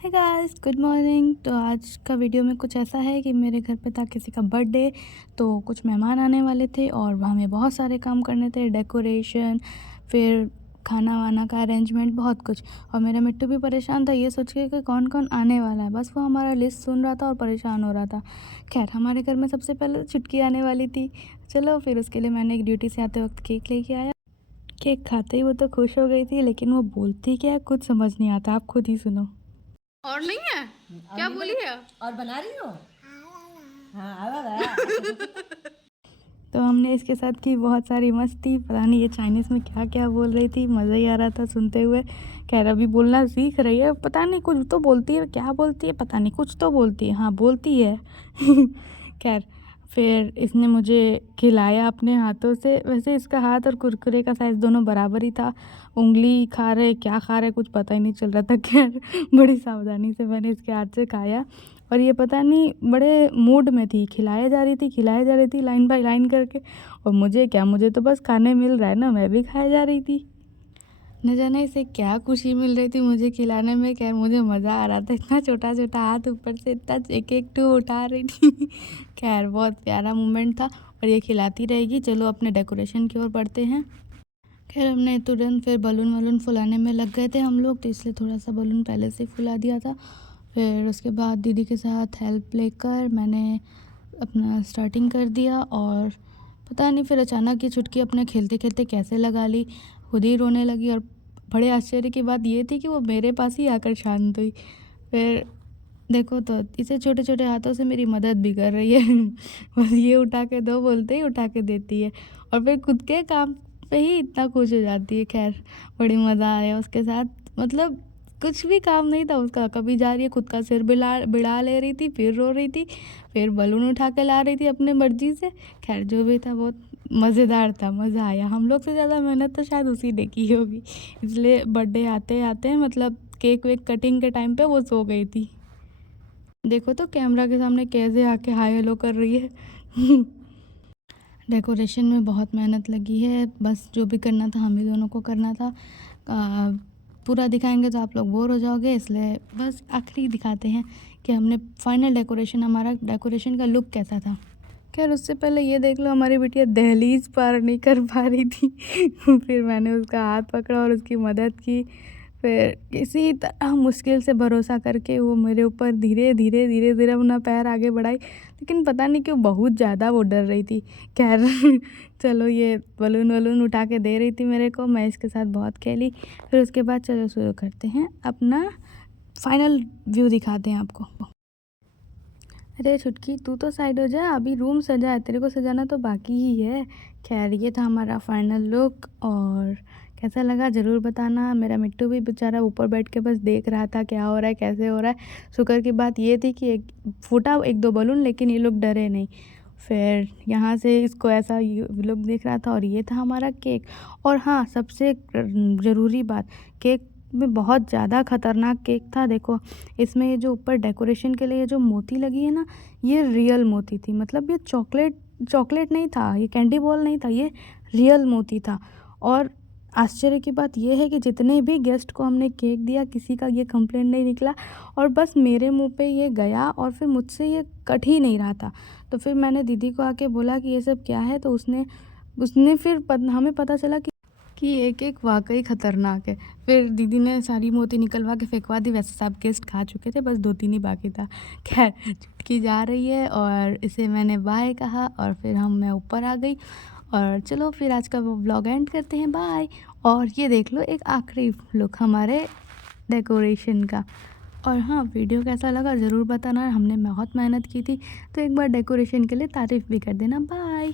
Hi guys, good morning. तो आज का वीडियो में कुछ ऐसा है कि मेरे घर पे था किसी का बर्थडे, तो कुछ मेहमान आने वाले थे और हमें बहुत सारे काम करने थे, डेकोरेशन, फिर खाना वाना का अरेंजमेंट, बहुत कुछ। और मेरा मिट्टू भी परेशान था ये सोच के कि कौन कौन आने वाला है। बस वो हमारा लिस्ट सुन रहा था और परेशान हो रहा था। खैर, हमारे घर में सबसे पहले तो छुटकी आने वाली थी। चलो, फिर उसके लिए मैंने एक ड्यूटी से आते वक्त केक लेके आया। केक खाते ही वो तो खुश हो गई थी, लेकिन वो बोलती क्या है कुछ समझ नहीं आता। आप खुद ही सुनो। और नहीं है क्या बोली है? और बना रही हो? हाँ आवा तो हमने इसके साथ की बहुत सारी मस्ती। पता नहीं ये चाइनीज़ में क्या क्या बोल रही थी, मज़ा ही आ रहा था सुनते हुए। खैर, अभी बोलना सीख रही है, पता नहीं कुछ तो बोलती है, क्या बोलती है पता नहीं, कुछ तो बोलती है, हाँ बोलती है। खैर, फिर इसने मुझे खिलाया अपने हाथों से। वैसे इसका हाथ और कुरकुरे का साइज़ दोनों बराबर ही था। उंगली खा रहे क्या खा रहे कुछ पता ही नहीं चल रहा था। खैर, बड़ी सावधानी से मैंने इसके हाथ से खाया। और ये पता नहीं बड़े मूड में थी, खिलाया जा रही थी लाइन बाय लाइन करके। और मुझे क्या, मुझे तो बस खाने मिल रहा है ना, मैं भी खाया जा रही थी। न जाने इसे क्या खुशी मिल रही थी मुझे खिलाने में। खैर, मुझे मज़ा आ रहा था, इतना छोटा छोटा हाथ ऊपर से इतना एक एक टू उठा रही थी। खैर, बहुत प्यारा मोमेंट था और ये खिलाती रहेगी। चलो अपने डेकोरेशन की ओर बढ़ते हैं। खैर, हमने तुरंत फिर बलून वलून फुलाने में लग गए थे हम लोग, तो इसलिए थोड़ा सा बलून पहले से फुला दिया था। फिर उसके बाद दीदी के साथ हेल्प लेकर मैंने अपना स्टार्टिंग कर दिया। और पता नहीं फिर अचानक ये छुटकी अपने खेलते खेलते कैसे लगा ली, खुद ही रोने लगी। और बड़े आश्चर्य की बात ये थी कि वो मेरे पास ही आकर शांत हुई। फिर देखो तो इसे छोटे छोटे हाथों से मेरी मदद भी कर रही है। बस ये उठा के दो बोलते ही उठा के देती है और फिर खुद के काम पे ही इतना खुश हो जाती है। खैर, बड़ी मज़ा आया उसके साथ। मतलब कुछ भी काम नहीं था उसका, कभी जा रही है खुद का सिर बिड़ा ले रही थी, फिर रो रही थी, फिर बलून उठा के ला रही थी अपने मर्जी से। खैर, जो भी था बहुत मज़ेदार था, मज़ा आया। हम लोग से ज़्यादा मेहनत तो शायद उसी ने की होगी, इसलिए बर्थडे आते आते मतलब केक वेक कटिंग के टाइम पे वो सो गई थी। देखो तो कैमरा के सामने कैसे आके हाय हेलो कर रही है। डेकोरेशन में बहुत मेहनत लगी है, बस जो भी करना था हम ही दोनों को करना था। पूरा दिखाएंगे तो आप लोग बोर हो जाओगे, इसलिए बस आखिरी दिखाते हैं कि हमने फाइनल डेकोरेशन, हमारा डेकोरेशन का लुक कैसा था। खैर, उससे पहले ये देख लो, हमारी बिटिया दहलीज पार नहीं कर पा रही थी। फिर मैंने उसका हाथ पकड़ा और उसकी मदद की। फिर किसी तरह मुश्किल से भरोसा करके वो मेरे ऊपर धीरे धीरे धीरे धीरे अपना पैर आगे बढ़ाई, लेकिन पता नहीं क्यों बहुत ज़्यादा वो डर रही थी। खैर, चलो, ये बलून वलून उठा के दे रही थी मेरे को, मैं इसके साथ बहुत खेली। फिर उसके बाद चलो शुरू करते हैं, अपना फाइनल व्यू दिखाते हैं आपको। अरे छुटकी, तू तो साइड हो जा, अभी रूम सजा है, तेरे को सजाना तो बाकी ही है। खैर, ये था हमारा फाइनल लुक और कैसा लगा ज़रूर बताना। मेरा मिट्टू भी बेचारा ऊपर बैठ के बस देख रहा था क्या हो रहा है, कैसे हो रहा है। शुक्र की बात ये थी कि एक फूटा एक दो बलून, लेकिन ये लोग डरे नहीं। फिर यहाँ से इसको ऐसा लुक दिख रहा था और ये था हमारा केक। और हाँ, सबसे ज़रूरी बात, केक में बहुत ज़्यादा ख़तरनाक केक था। देखो, इसमें ये जो ऊपर डेकोरेशन के लिए ये जो मोती लगी है ना, ये रियल मोती थी। मतलब ये चॉकलेट नहीं था, ये कैंडी बॉल नहीं था, ये रियल मोती था। और आश्चर्य की बात यह है कि जितने भी गेस्ट को हमने केक दिया, किसी का ये कंप्लेंट नहीं निकला। और बस मेरे मुंह पे ये गया और फिर मुझसे ये कट ही नहीं रहा था। तो फिर मैंने दीदी को आके बोला कि ये सब क्या है, तो उसने उसने फिर हमें पता चला कि ये केक वाकई ख़तरनाक है। फिर दीदी ने सारी मोती निकलवा के फेंकवा दी। वैसे सब गेस्ट खा चुके थे, बस 2-3 ही बाकी था। खैर, चुटकी जा रही है और इसे मैंने बाय कहा और फिर मैं ऊपर आ गई। और चलो फिर आज का वो व्लॉग एंड करते हैं, बाय। और ये देख लो एक आखिरी लुक हमारे डेकोरेशन का। और हाँ, वीडियो कैसा लगा ज़रूर बताना, हमने बहुत मेहनत की थी, तो एक बार डेकोरेशन के लिए तारीफ़ भी कर देना। बाय।